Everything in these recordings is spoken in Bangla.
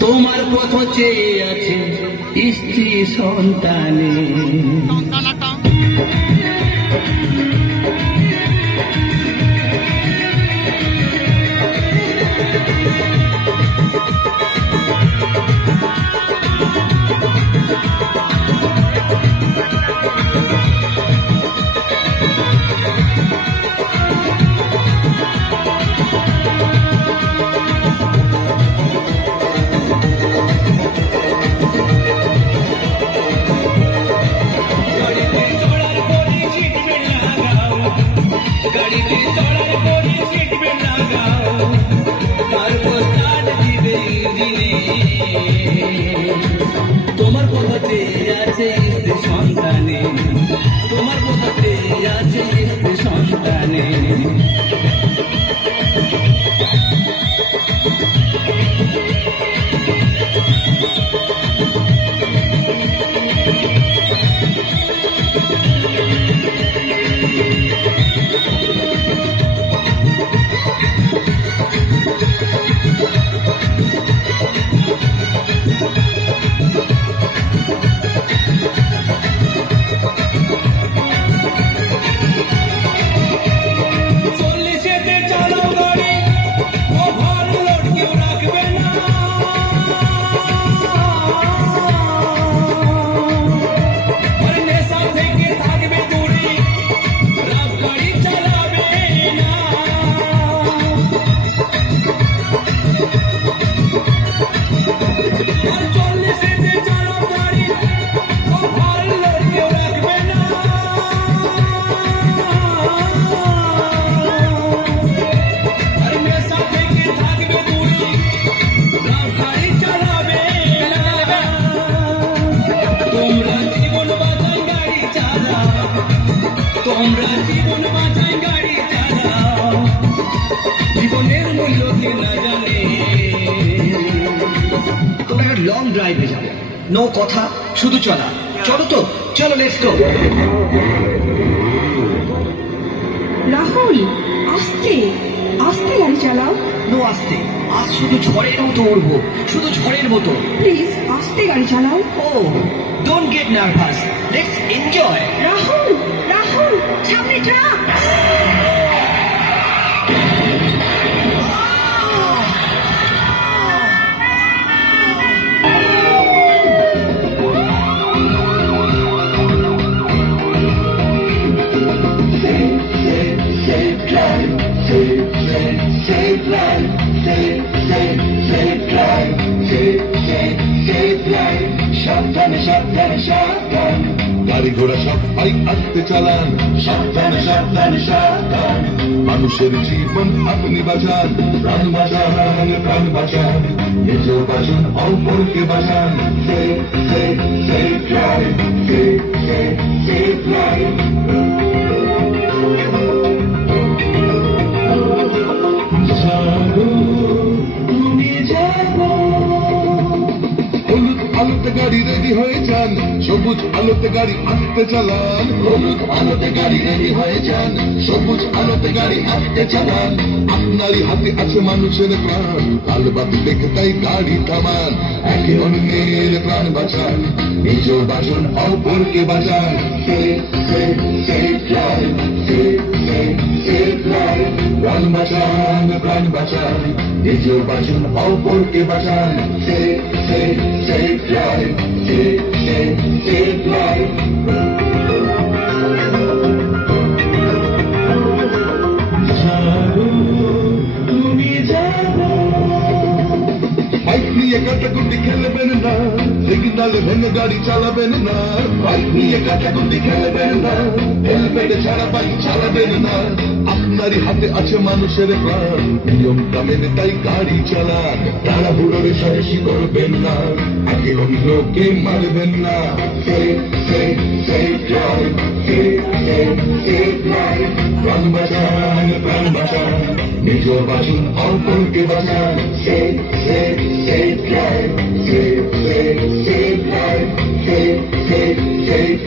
তোমার পথ চেয়ে আছে স্ত্রী সন্তানে। তোমার পথে আছে স্ত্রী সন্তানে, তোমার পথে আছে স্ত্রী সন্তানে। তোমরা জীবন বাঁচাই গাড়ি চালাও, জীবনের মূল্য কে না জানে। তোমরা একটা লং ড্রাইভে যাবো, নো কথা শুধু চলা। চলো তো, চলো লেটস গো। রাহুল আস্তে আস্তে গাড়ি চালাও। নো আস্তে, আজ শুধু ঝড়ের মতো উড়বো, শুধু ঝড়ের মতো। প্লিজ আস্তে গাড়ি চালাও। Oh don't get nervous, let's enjoy. Rahul Rahul সামনে ট্রাক। সাবধানে সাবধানে সাবধান, গাড়ি ঘোড়া সবাই আস্তে চালান। সাবধানে সাবধানে সাবধান, মানুষের জীবন আপনি বাঁচান। প্রাণ বাঁচান, প্রাণ বাঁচান, নিজেও বাঁচান, অপরকে বাঁচান। Save save save drive, save save save drive. আলোতে গাড়ি রেডি হয়ে যান, সবুজ আলোতে গাড়ি আস্তে চালান। হলুদ আলোতে গাড়ি রেডি হয়ে যান, সবুজ আলোতে গাড়ি আস্তে চালান। আপনারই হাতে আছে মানুষের প্রাণ, লাল বাতি দেখে তাই গাড়ি থামান। একে অন্যের প্রাণ বাঁচান, নিজেও বাঁচুন, অপরকে বাঁচান। প্রাণ বাঁচান, প্রাণ বাঁচান, নিজেও বাঁচুন, অপরকে বাঁচান। Save life, save life. Bike নিয়ে কাটাকুটি খেলবেন না, সিগনালে ভেঙে গাড়ি চালাবেন না। বাইক নিয়ে কাটাকুটি খেলবেন না, হেলমেট ছাড়া বাইক চালাবেন না। আপনারই হাতে আছে মানুষের প্রাণ, নিয়মটা মেনে তাই গাড়ি চালান। তাড়াহুড়োর সাহসী করবেন না, একে অন্যকে মারবেন না। প্রাণ বাঁচান, প্রাণ বাঁচান, নিজেও বাঁচুন, অপরকে বাঁচান। Save life, save life, save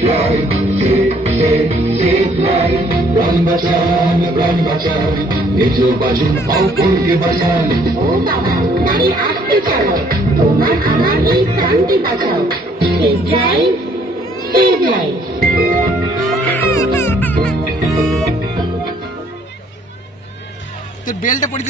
life, save life। প্রাণ প্রাণ বাঁচান নিজেও বাঁচুন অপরকে বাঁচান ও বাবা গাড়ি আসতে চালাও তোমার আমার এই প্রাণকে বাঁচাও সেভ ড্রাইভ সেভ লাইফ তোর বেলটা পড়ে